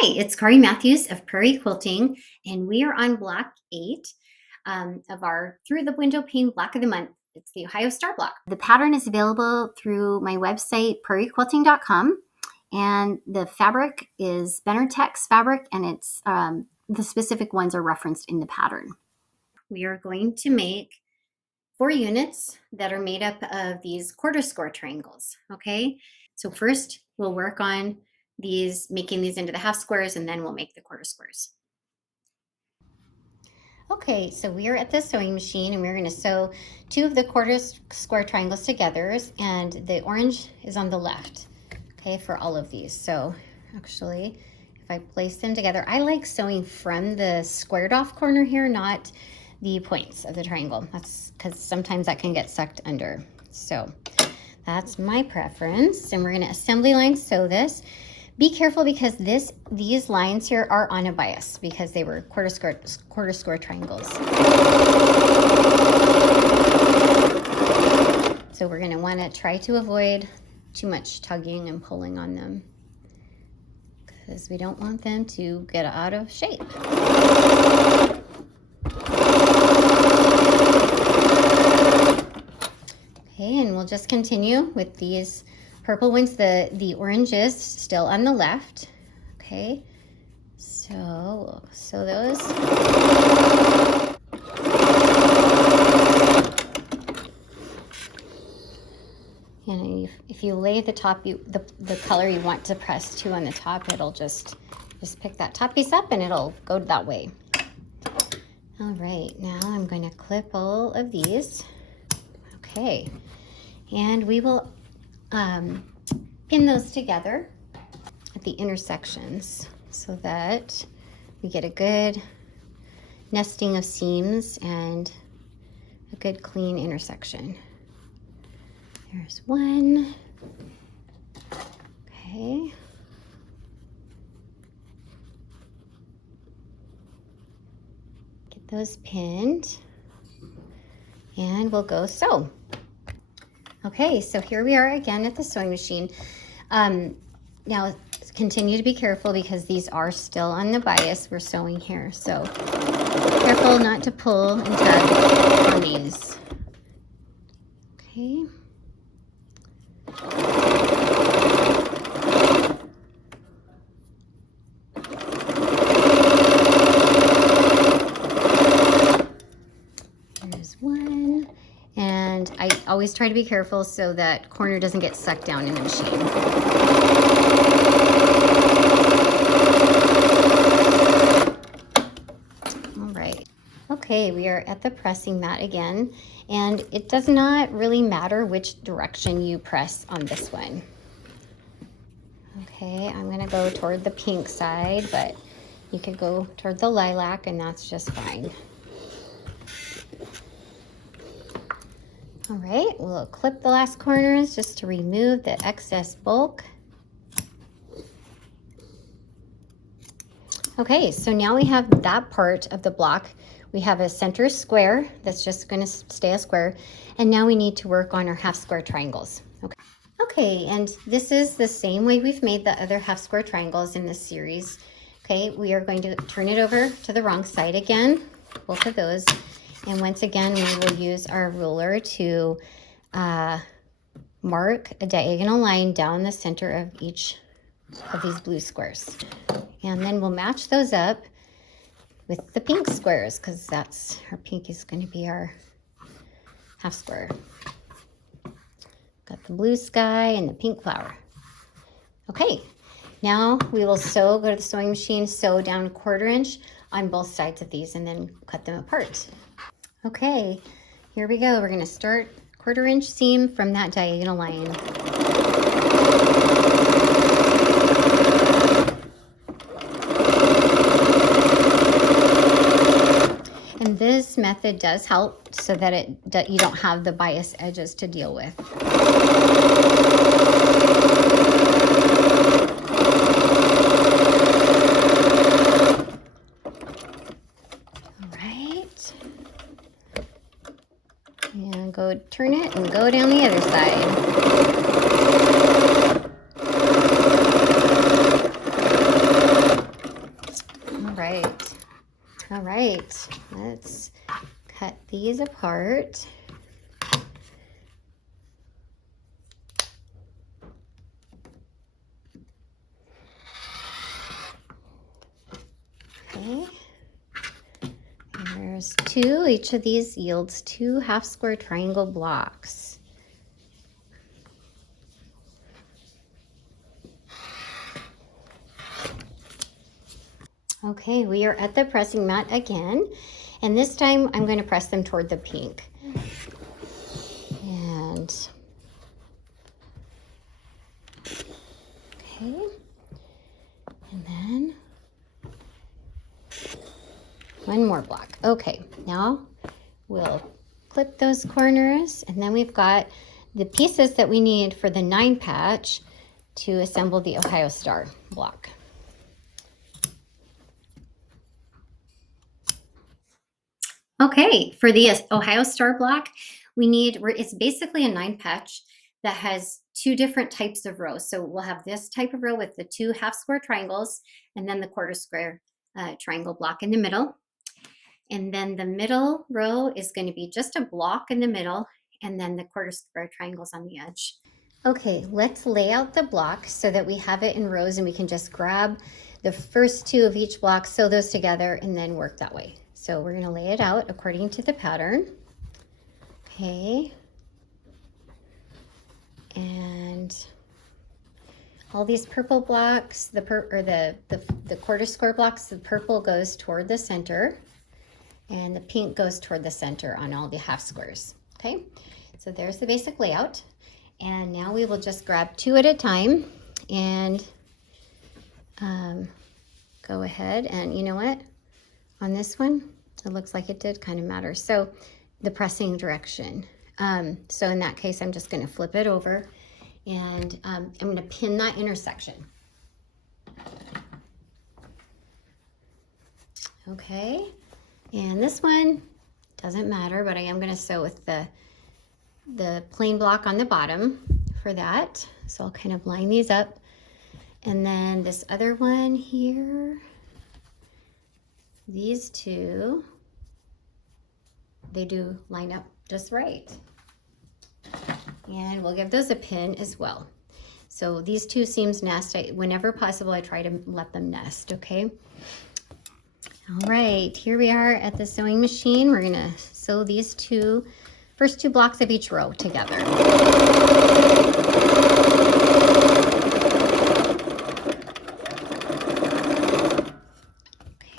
Hi, it's Kari Matthews of Prairie Quilting, and we are on block 8 of our Through the Window Pane Block of the Month. It's the Ohio Star Block. The pattern is available through my website, prairiequilting.com, and the fabric is Benartex fabric, and it's the specific ones are referenced in the pattern. We are going to make 4 units that are made up of these quarter square triangles, okay? So first we'll work on making these into the half squares, and then we'll make the quarter squares. Okay, so we are at the sewing machine and we're going to sew 2 of the quarter square triangles together, and the orange is on the left, okay, for all of these. So actually, if I place them together, I like sewing from the squared off corner here, not the points of the triangle. That's because sometimes that can get sucked under. So that's my preference, and we're going to assembly line sew this. Be careful because these lines here are on a bias because they were quarter square triangles. So we're going to want to try to avoid too much tugging and pulling on them because we don't want them to get out of shape. Okay, and we'll just continue with these purple ones. The orange is still on the left. Okay, so we'll sew those. And if you lay the top, the color you want to press to on the top, it'll just pick that top piece up and it'll go that way. All right, now I'm going to clip all of these. Okay, and we will pin those together at the intersections so that we get a good nesting of seams and a good clean intersection. There's one. Okay. Get those pinned and we'll go sew. Okay, so here we are again at the sewing machine. Now continue to be careful because these are still on the bias. We're sewing here, so careful not to pull and tug on these. Okay. There's one. And I always try to be careful so that corner doesn't get sucked down in the machine. All right. Okay, we are at the pressing mat again, and it does not really matter which direction you press on this one. Okay, I'm gonna go toward the pink side, but you could go toward the lilac and that's just fine. All right, we'll clip the last corners just to remove the excess bulk. Okay, so now we have that part of the block. We have a center square that's just going to stay a square, and now we need to work on our half square triangles. Okay, and this is the same way we've made the other half square triangles in this series. Okay, we are going to turn it over to the wrong side again, both of those. And once again, we will use our ruler to mark a diagonal line down the center of each of these blue squares. And then we'll match those up with the pink squares because that's our pink is going to be our half square. Got the blue sky and the pink flower. Okay, now we will go to the sewing machine, sew down 1/4 inch on both sides of these and then cut them apart. Okay, here we go. We're going to start 1/4 inch seam from that diagonal line. And this method does help so that you don't have the bias edges to deal with. And go turn it and go down the other side. these apart. Okay. And there's two. Each of these yields 2 half square triangle blocks. Okay, we are at the pressing mat again, and this time I'm going to press them toward the pink. And okay, and then one more block. Okay, now we'll clip those corners, and then we've got the pieces that we need for the 9 patch to assemble the Ohio Star block. Okay, for the Ohio Star block, it's basically a 9 patch that has 2 different types of rows. So we'll have this type of row with the 2 half square triangles, and then the quarter square triangle block in the middle. And then the middle row is going to be just a block in the middle, and then the quarter square triangles on the edge. Okay, let's lay out the block so that we have it in rows, and we can just grab the first 2 of each block, sew those together, and then work that way. So we're going to lay it out according to the pattern. Okay. And all these purple blocks, the quarter square blocks, the purple goes toward the center, and the pink goes toward the center on all the half squares. Okay, so there's the basic layout. And now we will just grab 2 at a time and go ahead, and you know what? On this one, it looks like it did kind of matter. So the pressing direction. So in that case, I'm just going to flip it over, and I'm going to pin that intersection. Okay, and this one doesn't matter, but I am going to sew with the plain block on the bottom for that. So I'll kind of line these up. And then this other one here, these 2, they do line up just right. And we'll give those a pin as well. So these 2 seams nest. Whenever possible, I try to let them nest, okay? All right, here we are at the sewing machine. We're gonna sew these first 2 blocks of each row together.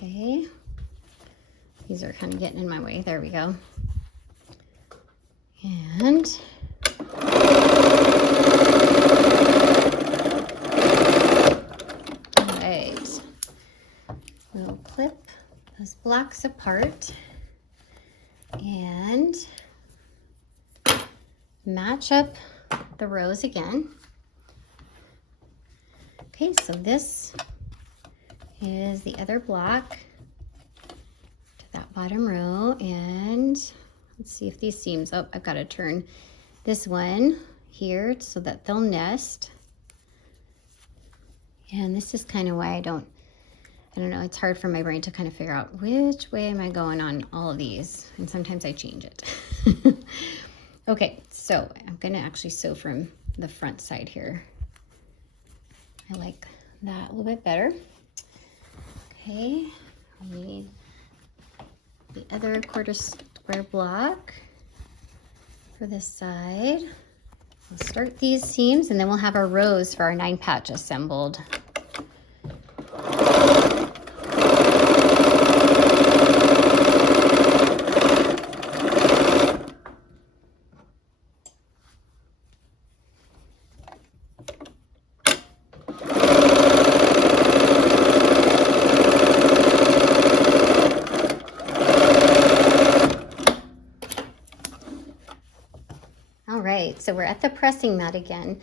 Okay, these are kind of getting in my way. There we go. And all right, we'll clip those blocks apart and match up the rows again. Okay, so this is the other block to that bottom row, and let's see if these seams, oh, I've got to turn this one here so that they'll nest. And this is kind of why I don't know, it's hard for my brain to kind of figure out which way am I going on all of these, and sometimes I change it. Okay, so I'm going to actually sew from the front side here. I like that a little bit better. Okay, we need the other quarter square block for this side. We'll start these seams, and then we'll have our rows for our 9 patch assembled. So we're at the pressing mat again.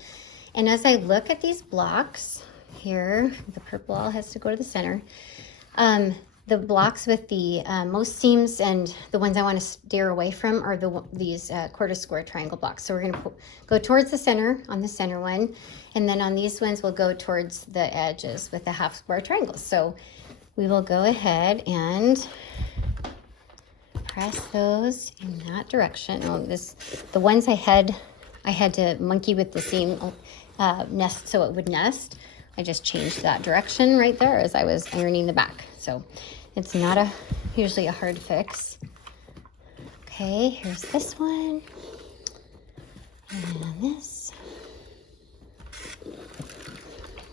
And as I look at these blocks here, the purple all has to go to the center. The blocks with the most seams and the ones I want to steer away from are these quarter square triangle blocks. So we're going to go towards the center on the center one. And then on these ones, we'll go towards the edges with the half square triangles. So we will go ahead and press those in that direction. Oh, the ones I had to monkey with the seam nest so it would nest. I just changed that direction right there as I was ironing the back. So it's not usually a hard fix. Okay, here's this one. And this.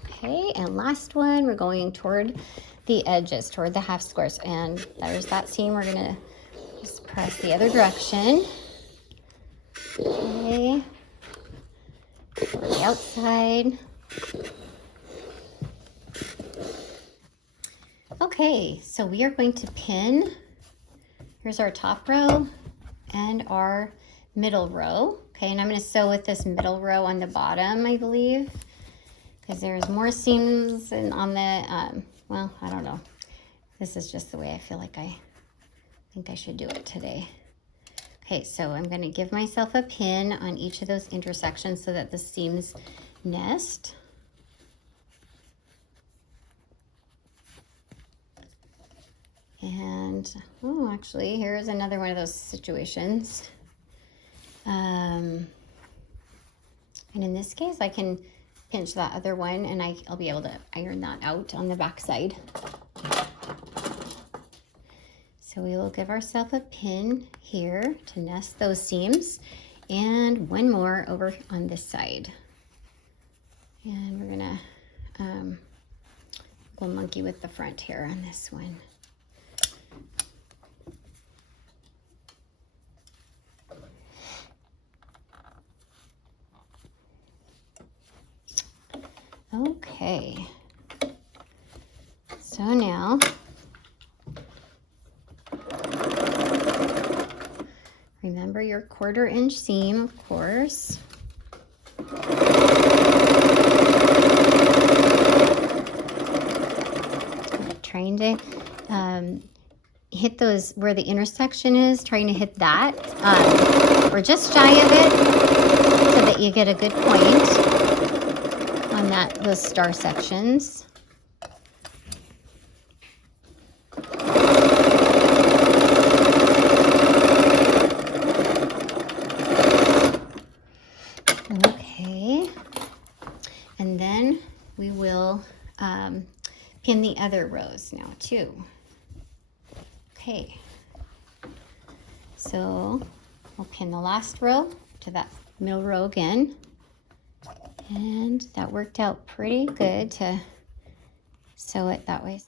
Okay, and last one, we're going toward the edges, toward the half squares. And there's that seam. We're gonna just press the other direction. Okay, toward the outside. Okay, so we are going to pin. Here's our top row and our middle row. Okay, and I'm going to sew with this middle row on the bottom, I believe, because there's more seams and on the, well, I don't know. This is just the way I feel like I think I should do it today. Okay, so I'm going to give myself a pin on each of those intersections so that the seams nest. And, oh, actually, here's another one of those situations. And in this case, I can pinch that other one and I'll be able to iron that out on the back side. So we will give ourselves a pin here to nest those seams and one more over on this side. And we're gonna go monkey with the front here on this one. Okay, so now remember your 1/4 inch seam, of course. Trying to hit those where the intersection is, trying to hit that, or just shy of it so that you get a good point on those star sections. Okay, and then we will pin the other rows now too. Okay, so we'll pin the last row to that middle row again. And that worked out pretty good to sew it that way.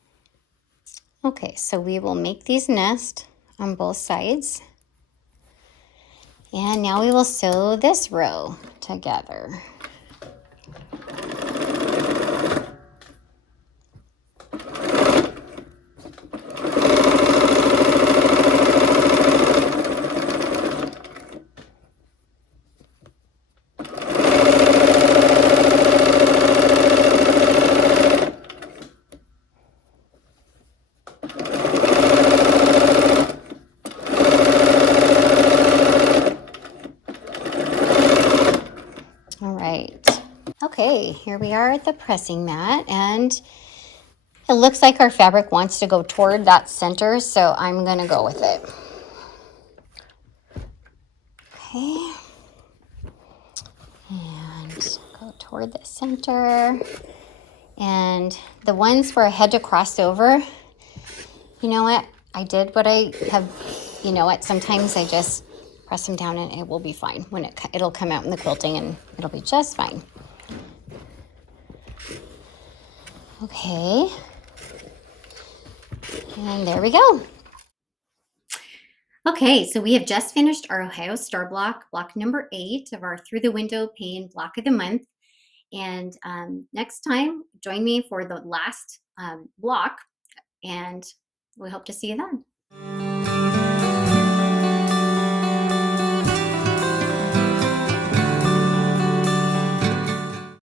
Okay, so we will make these nest on both sides. And now we will sew this row together. Okay, here we are at the pressing mat, and it looks like our fabric wants to go toward that center, so I'm going to go with it. Okay, and go toward the center. And the ones where I had to cross over, you know what? I did what I have, you know what? Sometimes I just press them down and it will be fine. When it'll come out in the quilting and it'll be just fine. Okay, and there we go. Okay, so we have just finished our Ohio Star block, block number 8 of our Through the Window Pane block of the month. And next time, join me for the last block, and we hope to see you then.